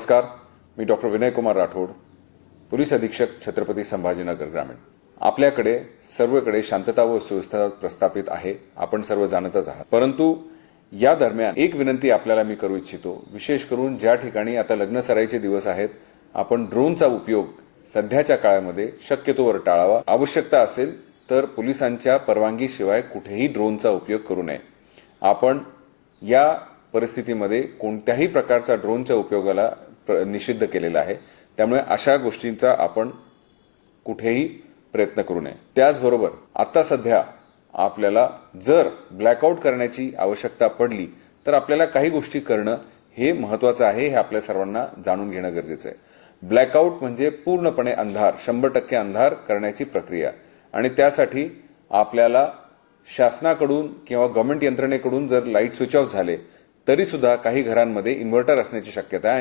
नमस्कार मी doctor Vinaykumar Rathod police अधीक्षक छत्रपती संभाजीनगर ग्रामीण. आपल्याकडे सर्वकडे शांतता व सुव्यवस्था प्रस्थापित आहे आपण सर्व जाणतच आहात. परंतु या दरम्यान एक विनंती आपल्याला मी करू इच्छितो विशेष करून ज्या ठिकाणी आता लग्न सराईचे दिवस आहेत आपण ड्रोनचा उपयोग सध्याच्या काळामध्ये शक्यतोवर टाळावा. आवश्यकता असेल तर पोलिसांच्या परवानगीशिवाय कुठेही ड्रोनचा उपयोग करू नये. आपण या परिस्थितीमध्ये कोणत्याही प्रकारचा ड्रोनच्या उपयोगाला निषिद्ध केलेला आहे. त्यामुळे अशा गोष्टींचा आपण कुठेही प्रयत्न करू नये. त्याचबरोबर आता सध्या आपल्याला जर ब्लॅकआउट करण्याची आवश्यकता पडली तर आपल्याला काही गोष्टी करणं हे महत्वाचं आहे हे आपल्या सर्वांना जाणून घेणं गरजेचं आहे. ब्लॅकआउट म्हणजे पूर्णपणे अंधार शंभर टक्के अंधार करण्याची प्रक्रिया. आणि त्यासाठी आपल्याला शासनाकडून किंवा गव्हर्नमेंट यंत्रणेकडून जर लाइट स्विच ऑफ झाले तरी सुद्धा काही घरांमध्ये इन्व्हर्टर असण्याची शक्यता आहे.